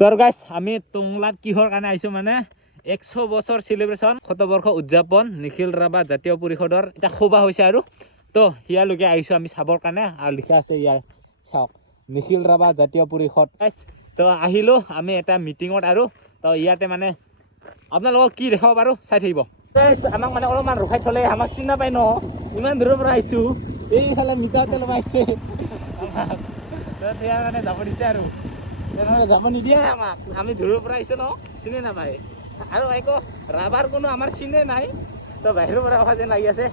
তোৰ গাইছ আমি টংলাত কিহৰ কাৰণে আহিছোঁ মানে 100 বছৰ সেলিব্ৰেশ্যন শতবৰ্ষ উদযাপন নিখিল ৰাভা জাতীয় পৰিষদৰ এটা সভা হৈছে আৰু তো ইয়ালৈকে আহিছোঁ আমি চাবৰ কাৰণে আৰু লিখা আছে ইয়াৰ চাওক নিখিল ৰাভা জাতীয় পৰিষদ গাইছ তো আহিলোঁ আমি এটা মিটিঙত আৰু তো ইয়াতে মানে আপোনালোকক কি দেখাব পাৰোঁ চাই থাকিব গাইছ আমাক মানে অলপমান ৰখাই থ'লে আমাক চিনি নাপায় ন ইমান দূৰৰ পৰা আহিছোঁ এইফালে মিটাৰতে লগাইছে তো সেয়া মানে যাব দিছে আৰু তেনেহ'লে যাব নিদিয়ে আমাক আমি দূৰৰ পৰা আহিছোঁ ন চিনি নাপায় আৰু একো ৰাভাৰ কোনো আমাৰ চিনে নাই তো বাহিৰৰ পৰা অহা যেন লাগি আছে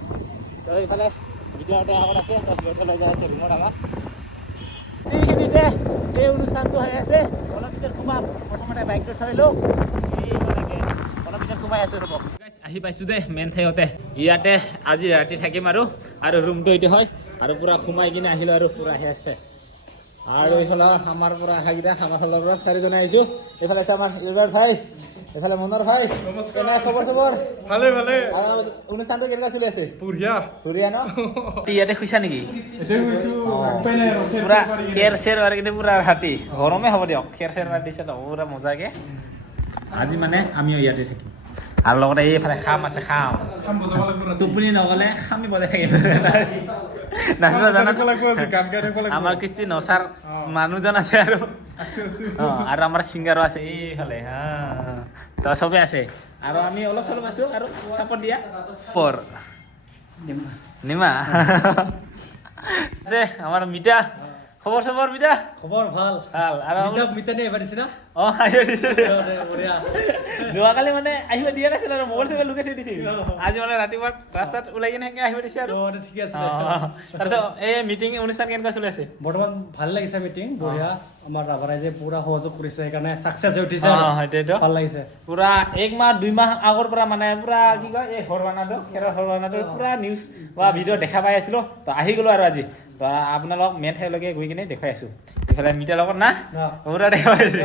তো এইফালে ভিতৰতে আগত আছে তো ভিতৰতে লৈ যায় আছে ৰুমত আমাক যিখিনিতে এই অনুষ্ঠানটো হৈ আছে অলপ পিছত সোমাম প্ৰথমতে বাইকটো থৈ লওঁ অলপ পিছত সোমাই আছোঁ ৰ'ব আহি পাইছোঁ দে মেইন ঠাইতে ইয়াতে আজি ৰাতি থাকিম আৰু ৰুমটো এইটো হয় আৰু পূৰা সোমাই কিনে আহিলোঁ আৰু পূৰা হেছ ফেছ আৰু এইফালে আমাৰ পৰা আহাকেইটা আমাৰ ফালৰ পৰা 4জন আহিছোঁ এইফালে আছে আমাৰ ইলবাৰ ভাই এইফালে মনৰ ভাই কেনে খবৰ চবৰ ভালে ভালে আৰু অনুষ্ঠানটো কেনেকুৱা চলি আছে বঢ়িয়া বঢ়িয়া ন ইয়াতে শুইছা নেকি এতিয়া গৈছো উপায় নাই আৰু পুৰা খেৰ চেৰ মাৰি কিনে পুৰা ৰাতি গৰমে হ'ব দিয়ক খেৰ চেৰ মাৰি দিছে পুৰা মজাকে আজি মানে আমিও ইয়াতে থাকিম আৰু লগতে এইফালে খাম আছে খাম বজাব লাগিব টোপনি নগ'লে খামি বজাই থাকিম নাচিব জানা গান গাই থাকিব লাগিব আমাৰ কৃষ্টি নচাৰ মানুহজন আছে আৰু আৰু আমাৰ ছিংগাৰো আছে এইফালে তো চবেই আছে আৰু আমি অলপ চলপ আছোঁ আৰু চাপৰ্ট দিয়া পৰ নিমা আছে আমাৰ মিতা খবৰ চবৰ মিতা খবৰ ভাল ভাল আৰু মিতা নে এবাৰ দিছে না আহিব দিছে বঢ়িয়া যোৱাকালি মানে আহিব দিয়া নাছিল আৰু মোবাইল চোবাইল লুকাই থৈ দিছিল আজি মানে ৰাতিপুৱা ৰাস্তাত ওলাই কিনে সেনেকৈ আহিব দিছে আৰু ঠিক আছে তাৰপিছত এই মিটিং অনুষ্ঠান কেনেকুৱা চলি আছে বৰ্তমান ভাল লাগিছে মিটিং বঢ়িয়া আমাৰ ৰাভা ৰাইজে পুৰা সহযোগ কৰিছে সেইকাৰণে চাকচেছ হৈ উঠিছে সেইটোৱেতো ভাল লাগিছে পুৰা 1 মাহ 2 মাহ আগৰ পৰা মানে পুৰা কি কয় এই হৰৱানাটো খেৰৰ হৰৱানাটো পুৰা নিউজ বা ভিডিঅ' দেখা পাই আছিলোঁ তো আহি গ'লোঁ আৰু আজি তো আপোনালোক মেইন ঠাইলৈকে গৈ কিনে দেখুৱাই আছোঁ এইফালে মিটাৰ লগত না পুৰা দেখা পাইছোঁ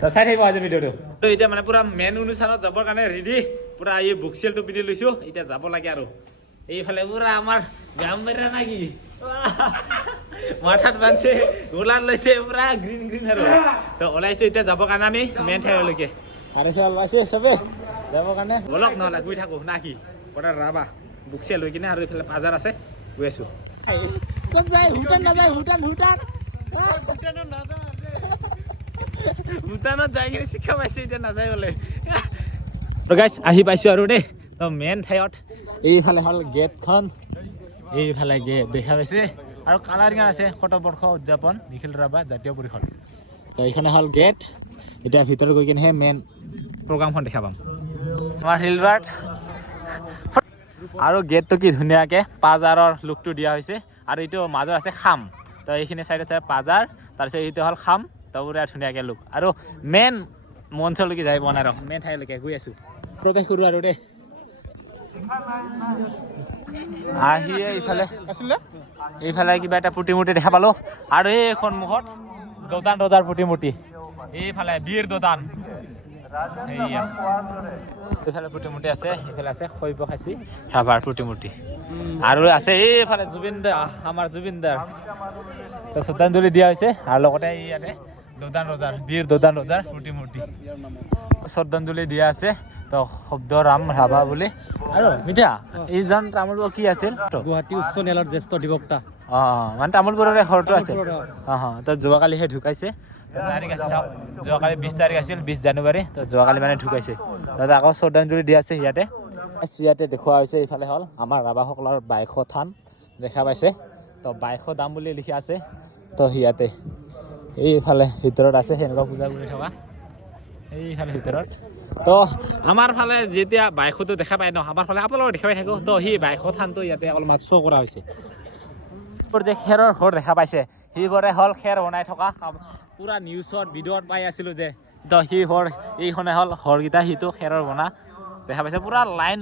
তো চাই থাকিব আজি ভিডিঅ'টো তো এতিয়া মানে পুৰা মেইন অনুষ্ঠানত যাবৰ কাৰণে ৰেডি পুৰা এই বুকচেলটো পিন্ধি লৈছোঁ এতিয়া যাব লাগে আৰু এইফালে পুৰা আমাৰ গাম বেৰা না কি মাথাত বান্ধছে গোলাৰ লৈছে পুৰা গ্ৰীণ গ্ৰীণ আৰু তো ওলাইছোঁ এতিয়া যাবৰ কাৰণে আমি মেইন ঠাইলৈকে আৰু এইফালে ওলাইছে চবে যাবৰ কাৰণে বলক নহ'লে গৈ থাকোঁ না কি পুৰা ৰাভা বুকচেল লৈ কিনে আৰু এইফালে বাজাৰ আছে গৈ আছোঁ ক'ত যায় ভূটান নাযায় ভূটানত যাই কিনে শিক্ষা পাইছোঁ এতিয়া নাযায় বোলে গাইছ আহি পাইছোঁ আৰু দেই তো মেইন ঠাইত এইফালে হ'ল গেটখন এইফালে গেট দেখা পাইছে আৰু কালাৰিং আছে শতবৰ্ষ উদযাপন নিখিল ৰাভা জাতীয় পৰিষদ তো এইখনে হ'ল গেট এতিয়া ভিতৰত গৈ কিনেহে মেইন প্ৰগ্ৰামখন দেখা পাম আমাৰ হিলবাৰ্ট আৰু গেটটো কি ধুনীয়াকৈ পাজাৰৰ লুকটো দিয়া হৈছে আৰু এইটো মাজত আছে খাম তো এইখিনি চাইডত আছে পাজাৰ তাৰপিছত এইটো হ'ল খাম তো পুৰা ধুনীয়াকৈ লুক আৰু মেইন মঞ্চলৈকে যাই পোৱা নাই আৰু মেইন ঠাইলৈকে গৈ আছোঁ প্ৰৱেশ কৰোঁ আৰু দেই আহিয়ে এইফালে কিবা এটা প্ৰতিমূৰ্তি দেখা পালোঁ আৰু এই সন্মুখত দদান ৰজাৰ প্ৰতিমূৰ্তি এইফালে বীৰ দদান এইফালে প্ৰতিমূৰ্তি আছে এইফালে আছে শৈৱ খাচী ৰাভাৰ প্ৰতিমূৰ্তি আৰু আছে এইফালে জুবিনদাৰ আমাৰ জুবিনদাৰ তো শ্ৰদ্ধাঞ্জলি দিয়া হৈছে আৰু লগতে ইয়াতে দদান ৰজাৰ বীৰ দদান ৰজাৰ প্ৰতিমূৰ্তি শ্ৰদ্ধাঞ্জলি দিয়া আছে তো শব্দ ৰাম ৰাভা বুলি আৰু মিঠা এইজন তামোলপুৰ কি আছিল গুৱাহাটী উচ্চ ন্যায়ালয়ৰ জ্যেষ্ঠ অধিবক্তা মানে তামোলপুৰৰে ঘৰটো আছে তো যোৱাকালিহে ঢুকাইছে তাৰিখ আছে চাওক যোৱাকালি 20 তাৰিখ আছিল 20 জানুৱাৰী তো যোৱাকালি মানে ঢুকাইছে তাতে আকৌ শ্ৰদ্ধাঞ্জলি দিয়া আছে ইয়াতে দেখুওৱা হৈছে এইফালে হ'ল আমাৰ ৰাভাসকলৰ 2200 থান দেখা পাইছে তো 2200 দাম বুলি লিখা আছে তো ইয়াতে এইফালে ভিতৰত আছে সেনেকুৱা পূজা কৰি থকা এইফালে ভিতৰত তো আমাৰ ফালে যেতিয়া 2200টো দেখা পায় ন আমাৰ ফালে আপোনালোকক দেখা পাই থাকোঁ তো সেই 2200 থানটো ইয়াতে অলপমান শ্ব' কৰা হৈছে যে খেৰৰ ঘৰ দেখা পাইছে সেইবোৰে হ'ল খেৰ বনাই থকা পুৰা নিউজত ভিডিঅ'ত পাই আছিলোঁ যে তো সি ঘৰ এইখনে হ'ল ঘৰকেইটা সিটো খেৰৰ বনা দেখা পাইছে পুৰা লাইন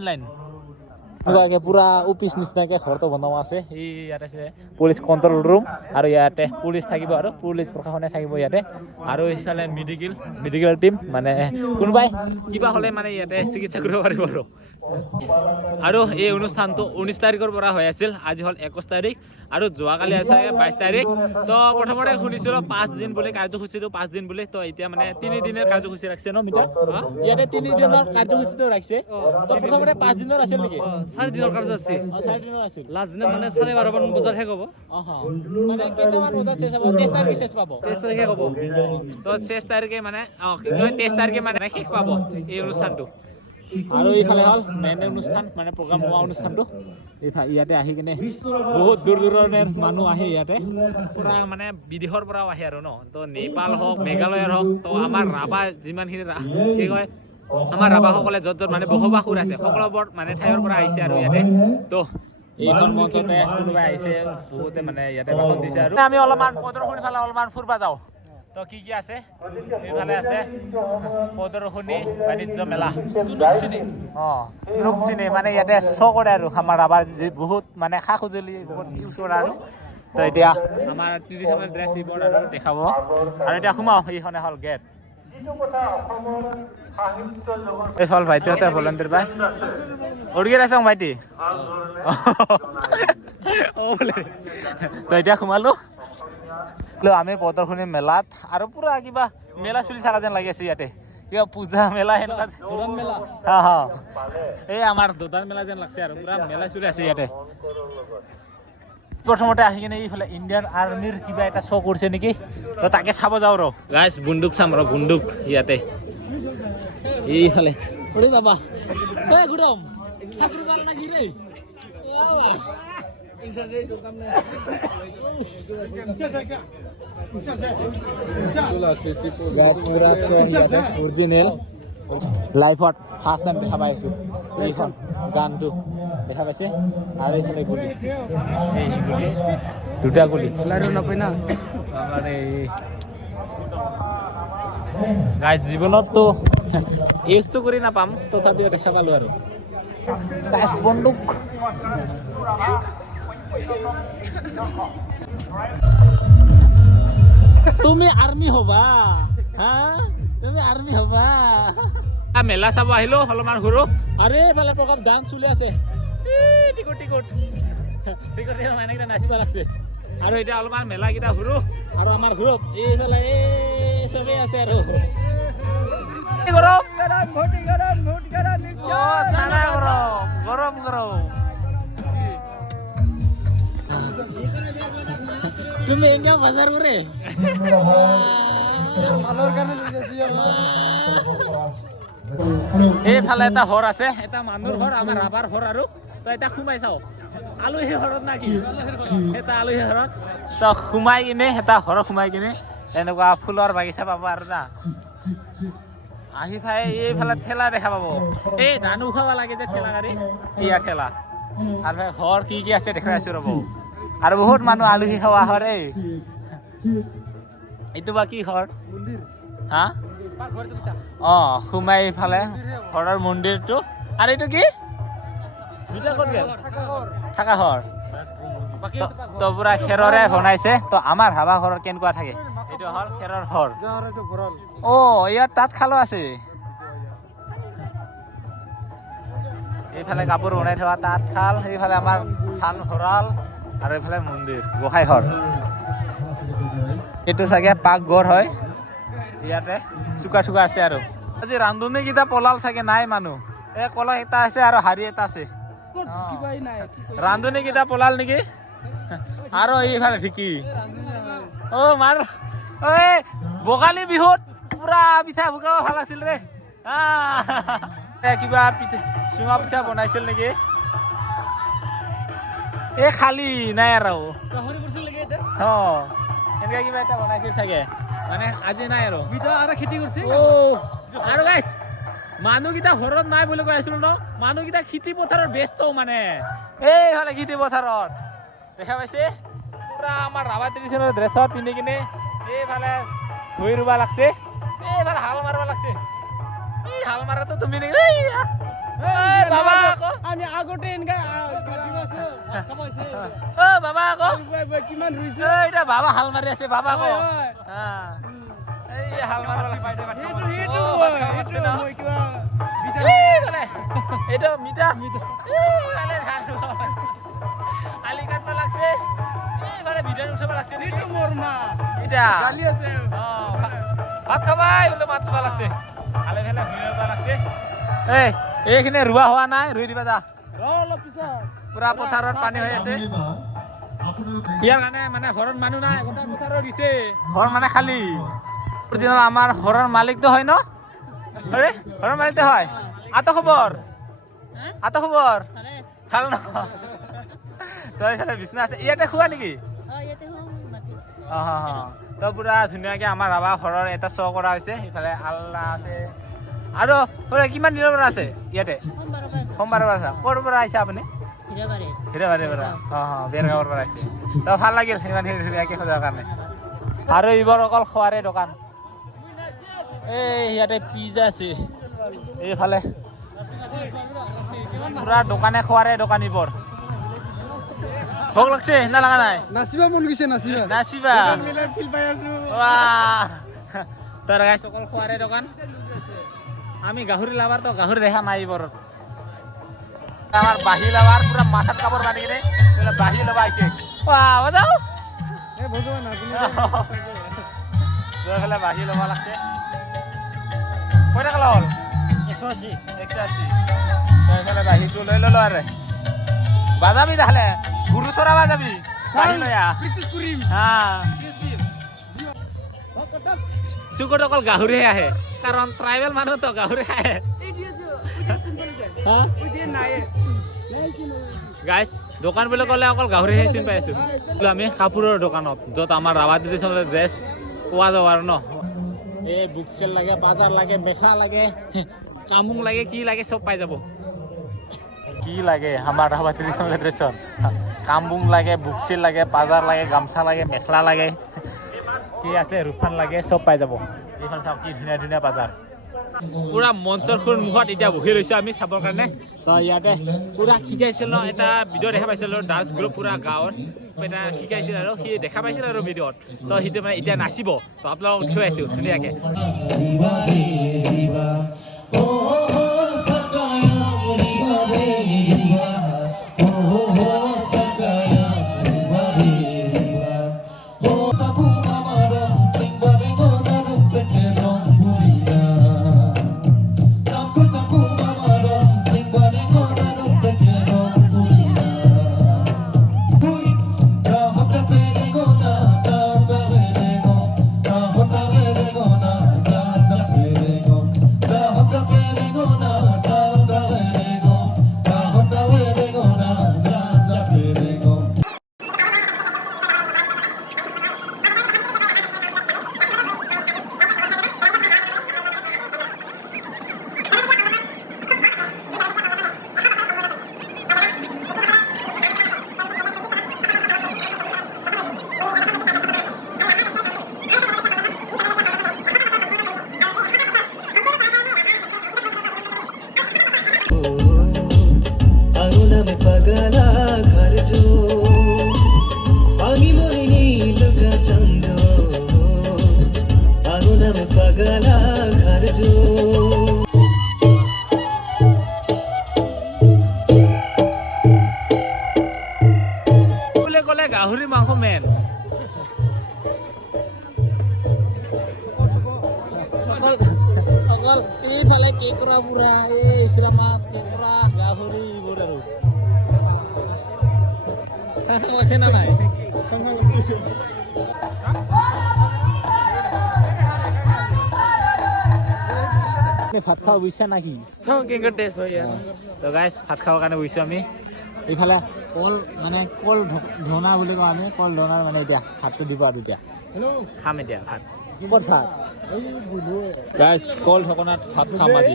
এনেকুৱাকৈ পুৰা অফিচ নিচিনাকৈ ঘৰটো বনোৱা আছে এই ইয়াতে আছে পুলিচ কণ্ট্ৰল ৰুম আৰু ইয়াতে পুলিচ থাকিব আৰু পুলিচ প্ৰশাসনে থাকিব ইয়াতে আৰু এইফালে মেডিকেল টিম মানে কোনোবাই কিবা হ'লে মানে ইয়াতে চিকিৎসা কৰিব পাৰিব আৰু এই অনুষ্ঠানটো 19 তাৰিখৰ পৰা হৈ আছিল আজি হ'ল 21 তাৰিখ আৰু যোৱাকালি আছে 22 তাৰিখ তো প্ৰথমতে শুনিছিলোঁ 5 দিন বুলি কাৰ্যসূচীটো 5 দিন বুলি তো এতিয়া মানে 3 দিনৰ কাৰ্যসূচী ৰাখিছে ন মিটা ইয়াতে 3 দিনৰ কাৰ্যসূচীটো ৰাখিছে তো প্ৰথমতে 5 দিনৰ আছিল নেকি 4 দিনৰ কাৰ্য আছে 4 দিনৰ আছিল লাষ্ট দিনা মানে 12:30 মান বজাত শেষ হ'ব মানে কেইটামান বজাত শেষ হ'ব 23 তাৰিখে শেষ পাব 23 তাৰিখে হ'ব তো 23 তাৰিখে মানে 23 তাৰিখে মানে শেষ পাব এই অনুষ্ঠানটো আৰু এইফালে হ'ল মেইন অনুষ্ঠান মানে প্ৰগ্ৰাম হোৱা অনুষ্ঠানটো ইয়াতে আহি কিনে বহুত দূৰ দূৰণিৰ মানুহ আহে ইয়াতে পুৰা মানে বিদেশৰ পৰাও আহে আৰু ন তো নেপাল হওক মেঘালয়ৰ হওক তো আমাৰ ৰাভা যিমানখিনি কি কয় আমাৰ ৰাভাসকলে য'ত য'ত মানে বসবাস কৰি আছে সকলোবোৰ মানে ঠাইৰ পৰা আহিছে আৰু ইয়াতে তো এইখন মঞ্চতে কোনোবাই আহিছে বহুতে মানে ইয়াতে ভাষণ দিছে আৰু আমি অলপমান প্ৰদৰ্শনী ফালে অলপমান ফুৰিব যাওঁ তো কি আছে এইফালে আছে প্ৰদৰ্শনী বাণিজ্য মেলা তুনুকচিনি মানে ইয়াতে শ্ব' কৰে আৰু আমাৰ ৰাভাৰ বহুত মানে সা সঁজুলি বহুত ইউজ কৰে আৰু তো এতিয়া আমাৰ ট্ৰেডিশ্যনেল ড্ৰেছ এইবোৰ আৰু দেখাব আৰু এতিয়া সোমাওঁ এইখনে হ'ল গেট এই হ'ল ভাইটিহঁতে ভলণ্টিয়াৰ পাই উৰ্গিৰ আছ ভাইটি তো এতিয়া সোমালোঁ আমি প্ৰদৰ্শনী মেলাত আৰু পুৰা কিবা মেলা চলি থকা যেন লাগি আছে ইয়াতে কিবা পূজা মেলা সেনেকুৱা এই আমাৰ দোদান মেলা যেন লাগছে আৰু পুৰা মেলা চলি আছে ইয়াতে প্ৰথমতে আহি কিনে এইফালে ইণ্ডিয়ান আৰ্মিৰ কিবা এটা শ্ব' কৰিছে নেকি তো তাকে চাব যাওঁ ৰ গাইছ বন্দুক চাম ৰ বন্দুক ইয়াতে এইফালে বাবা ঘূৰাম চাকৰি পাল নাকি ৰে অৰিজিনেল লাইফত ফাৰ্ষ্ট টাইম দেখা পাইছোঁ এইখন গানটো দেখা পাইছে আৰু এইফালে গুলি দুটা গুলি নাপায় না আমাৰ এই গাইজ জীৱনততো ইউজটো কৰি নাপাম তথাপিও দেখা পালোঁ আৰু গাইজ বন্দুক তুমি আৰ্মি হবা হা তুমি আৰ্মি হবা মেলা চাব আহিলো অলপমান ঘূৰো আৰে এইফালে প্ৰগ্ৰাম ডান্স চলি আছে টিকট এনেকৈ নাচিব লাগছে আৰু এতিয়া অলপমান মেলাকেইটা ঘূৰো আৰু আমাৰ গ্ৰুপ এইফালে চবেই আছে আৰু গৰম তুমি এঙ্গা বাজাৰ কৰে এইফালে এটা ঘৰ আছে এটা মানুহৰ ঘৰ আমাৰ ৰাভাৰ ঘৰ আৰু তো এটা সোমাই চাওঁ আলহী ঘৰত নাকি এটা আলহী ঘৰত তো সোমাই কিনে এটা ঘৰত সোমাই কিনে এনেকুৱা ফুলৰ বাগিচা পাব আৰু না আহি পাই এইফালে ঠেলা দেখা পাব এই ধান উঠাব লাগে যে ঠেলা গাড়ী এয়া ঠেলা আৰু ভাই ঘৰ কি আছে দেখাই আছো ৰ'ব আৰু বহুত মানুহ আলহী খাৱা হয় এইটো বা কি ঘৰ হা সোমাই এইফালে ঘৰৰ মন্দিৰটো আৰু এইটো কি থাকা ঘৰ তো পুৰা খেৰৰে বনাইছে তো আমাৰ ৰাভা ঘৰৰ কেনেকুৱা থাকে এইটো হ'ল খেৰৰ ঘৰ ইয়াত তাত খালো আছে এইফালে কাপোৰ বনাই থোৱা তাত খাল এইফালে আমাৰ ধান ভঁৰাল আৰু এইফালে মন্দিৰ গোসাঁই ঘৰ এইটো চাগে পাকঘৰ হয় ইয়াতে চুকা চুকা আছে আৰু আজি ৰান্ধনীকেইটা পলাল চাগে নাই মানুহ এই কলহ এটা আছে আৰু হাৰি এটা আছে ৰান্ধনীকেইটা পলাল নেকি আৰু এইফালে ঢেঁকী মাৰ ভোগালী বিহুত পুৰা পিঠা ভোগাব ভাল আছিল ৰে কিবা পিঠা চুঙা পিঠা বনাইছিল নেকি এই খালি নাই আৰু এনেকুৱা কিবা এটা বনাইছিল চাগে মানে আজি নাই আৰু খেতি কৰিছে আৰু গাইছ মানুহকেইটা ঘৰত নাই বুলি কৈ আছিলো ন মানুহকেইটা খেতি পথাৰত ব্যস্ত মানে এইফালে খেতি পথাৰত দেখা পাইছে পুৰা আমাৰ ৰাভা ট্ৰেডিশ্যনেল ড্ৰেছত পিন্ধি কিনে এইফালে ভুই ৰুবা লাগছে এইফালে হাল মাৰিব লাগছে এই হাল মাৰাটো তুমি নেকি বাবা আকৌ আমি আগতে এনেকা দিব আছো খাব আছে বাবা আকৌ কিমান ৰুইছে এটা বাবা হাল মাৰি আছে বাবা আকৌ এই হাল মাৰিব লাগছে মই কিবা এইটো মিঠা আলি কাটব লাগছে এইফালে ভিতৰত উঠাব লাগছে এইটো মোৰ মা মিঠা গালি আছে ভাত খাবাই বোলে মাত খাব লাগছে আলে ফেলে ভিৰব লাগছে এইখিনি ৰোৱা হোৱা নাই ৰুই দিবা যা অলপ পিছত পুৰা পথাৰত পানী হৈ আছে ইয়াৰ কাৰণে মানে ঘৰত মানুহ নাই গোটা পথাৰত দিছে ঘৰ মানে খালী অৰিজিনেল আমাৰ ঘৰৰ মালিকটো হয় ন আৰে ঘৰৰ মালিকটো হয় আত খবৰ ভাল ন তই এইফালে বিছনা আছে ইয়াতে খোৱা নেকি তো পুৰা ধুনীয়াকৈ আমাৰ ৰাভা ঘৰৰ এটা শ্ব' কৰা হৈছে ইফালে আল্লা আছে আৰু কিমান দিনৰ পৰা আছে ইয়াতে সোমবাৰৰ পৰা আছে ক'ৰ পৰা আহিছে আপুনি হীৰাবাৰীৰ পৰা বেৰগাঁৱৰ পৰা আহিছে তো ভাল লাগিল ইমান ধুনীয়াকৈ সজাৰ কাৰণে আৰু এইবাৰ অকল খোৱাৰে দোকান এই ইয়াতে পিজ্জা আছে এইফালে পুৰা দোকানে খোৱাৰে দোকান এইবোৰ ভোক লাগছে না লগা নাই নাচিবা মন গৈছে নাচিবা ফিল পাই আছো তোৰ গাইছ অকল খোৱাৰে দোকান আমি গাহৰি লাভাৰ তো গাহৰি দেখা নাই এইবোৰত আমাৰ বাহি লাভাৰ পুৰা মাথাত কাপোৰ বান্ধি কিনে বাহি লবা আহিছে যাও এইফালে বাহি ল'ব লাগছে কৈ টাকা হ'ল 180 এইফালে বাহিটো লৈ ল'লো আৰু বাজাবি তাহলে গুৰু চৰাবা যাবি বাহি লৈ চুকত অকল গাহৰিহে আহে কাৰণ ট্ৰাইবেল মানুহ তো গাহৰি আহে গাইছ দোকান বুলি ক'লে অকল গাহৰিহে চিনি পাই আছোঁ আমি কাপোৰৰ দোকানত য'ত আমাৰ ৰাভা ট্ৰেডিশ্যনেল ড্ৰেছ পোৱা যাব আৰু ন এই বুক চেল লাগে বাজাৰ লাগে মেখেলা লাগে কামুং লাগে কি লাগে চব পাই যাব কি লাগে আমাৰ ৰাভা ট্ৰেডিশ্যনেল ড্ৰেছত কামবুং লাগে বুক চেল লাগে বাজাৰ লাগে গামছা লাগে মেখেলা লাগে কি আছে ৰুফান লাগে চব পাই যাব এইখন চাওক কি ধুনীয়া ধুনীয়া বাজাৰ পুৰা মঞ্চৰ সন্মুখত এতিয়া বহি লৈছোঁ আমি চাবৰ কাৰণে তো ইয়াতে পুৰা শিকাইছিল ন এটা ভিডিঅ' দেখা পাইছিলোঁ ডান্স গ্ৰুপ পুৰা গাঁৱত এটা শিকাইছিল আৰু সি দেখা পাইছিল আৰু ভিডিঅ'ত তো সিটো মানে এতিয়া নাচিব তো আপোনালোকক উঠি আছোঁ ধুনীয়াকৈ पगला घर जो आगी मोरी नील का चंदो आगुना में पगला घर जो बोले कोले गाहरी मांस मेन অকল এইফালে কেঁকোৰা পুৰা এই ইচৰা মাছ কেঁকোৰা গাহৰি এইবোৰ আৰু আছে না নাই ভাত খাব বুজিছা নাকি তো গাইছ ভাত খাবৰ কাৰণে বুজিছোঁ আমি এইফালে কল মানে কল ধনা বুলি কওঁ আমি কল ধনাৰ মানে এতিয়া ভাতটো দিব আৰু এতিয়া খাম এতিয়া ভাত ক'ত ভাত গাইছ কল ঢকনাত ভাত খাম আজি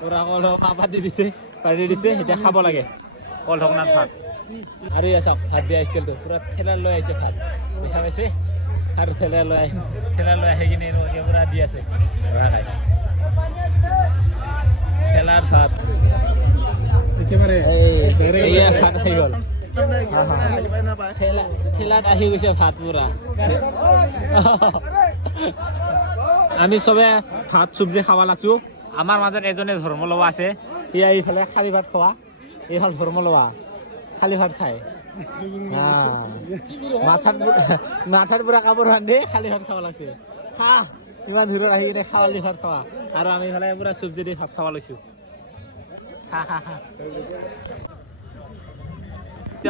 পুৰা কল ঢকনা পাতি দিছে এতিয়া খাব লাগে কল ঢকনাত ভাত আৰু এয়া চাওক ভাত দিয়া ষ্টাইলটো পুৰা ঠেলা লৈ আহিছে ভাত দেখা পাইছে আৰু ঠেলা লৈ আহি কিনে পুৰা দি আছে ঠেলাৰ ভাত একেবাৰে এইয়া ভাত আহি গ'ল ঠেলাত আহি গৈছে ভাত পুৰা আমি চবে ভাত চব্জি খাব লাগছো আমাৰ মাজত এজনে ধৰ্ম লোৱা আছে ইয়া এইফালে খালী ভাত খোৱা এইফাল ধৰ্ম লোৱা খালী ভাত খায় মাথাত পুৰা কাপোৰ বান্ধি খালী ভাত খাব লাগছে খা ইমান দূৰত আহি কিনে খাৱালি ভাত খাৱা আৰু আমি এইফালে পুৰা চব্জি দি ভাত খাব লৈছো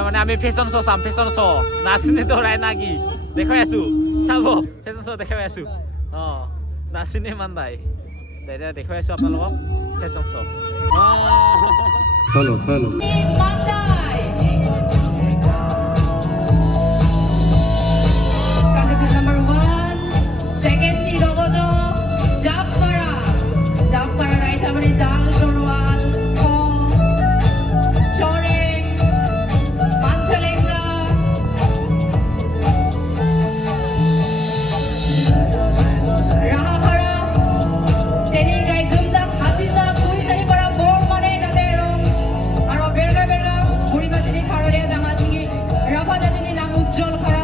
মানে আমি ফেশ্বন শ্ব' চাম ফেশ্বন শ্ব' নাচিনি দৌৰাই না কি দেখাই আছো চাব ফেশ্বন শ্ব' দেখাই আছো নাচিনি ইমান দাই এতিয়া দেখাই আছো আপোনালোকক fashion show' hello hello Contestant number 1, second Tigogojo, Japkara right samani dal torwal, ko, choreng, manchalenga, rahahara, teni gai dumdak hasisa kuri sani para bor mane dadero, aro berga buri masini kharolia jama chingi, rafa jatini nang ujjol khara.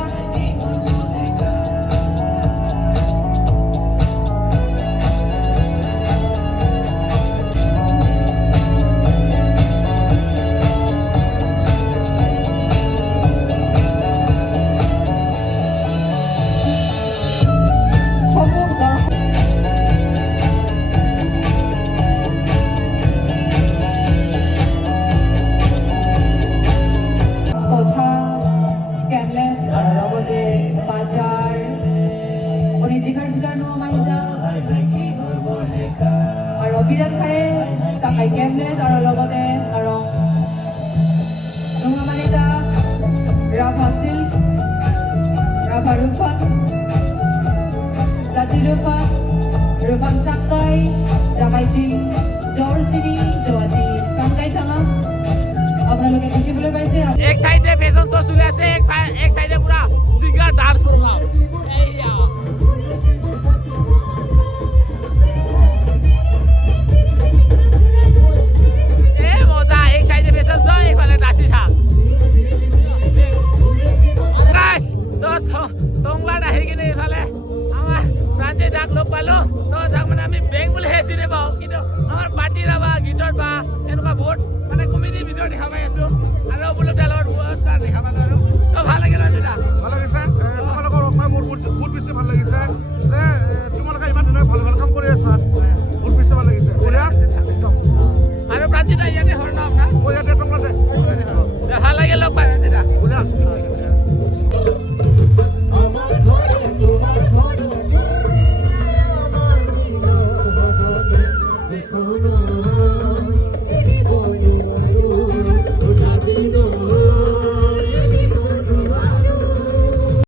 বিৰাট খাৰে তাকাই কেমলেট আৰু লগতে আৰু নোঙামানিতা Rabha silk Rabha ৰুফান জাতি ৰুফান চাকাই জামাইচিং জৰ্চিনি জৱাতি কানকাই চাঙা আপোনালোকে দেখিবলৈ পাইছে এক সাইডে ফেশ্বন শ্ব' চলি আছে এক সাইডে পুৰা চিংগাৰ ডান্স প্ৰগ্ৰাম এইয়া টংলাত আহি কিনে এইফালে আমাৰ প্ৰান্তে ডাক লগ পালোঁ তো যাক মানে আমি বেংক বুলি চিনি পাওঁ কিন্তু আমাৰ পাৰ্টিৰ বা গীতৰ বা এনেকুৱা বহুত মানে কমেডি ভিডিঅ' দেখা পাই আছোঁ আৰু বোলো তেলৰ বহুত দেখা পালোঁ আৰু তো ভাল লাগিল দাদা ভাল লাগিছে তোমালোকৰ মোৰ বহুত বেছি ভাল লাগিছে যে তোমালোকে ইমান ধুনীয়া ভাল ভাল কাম কৰি আছা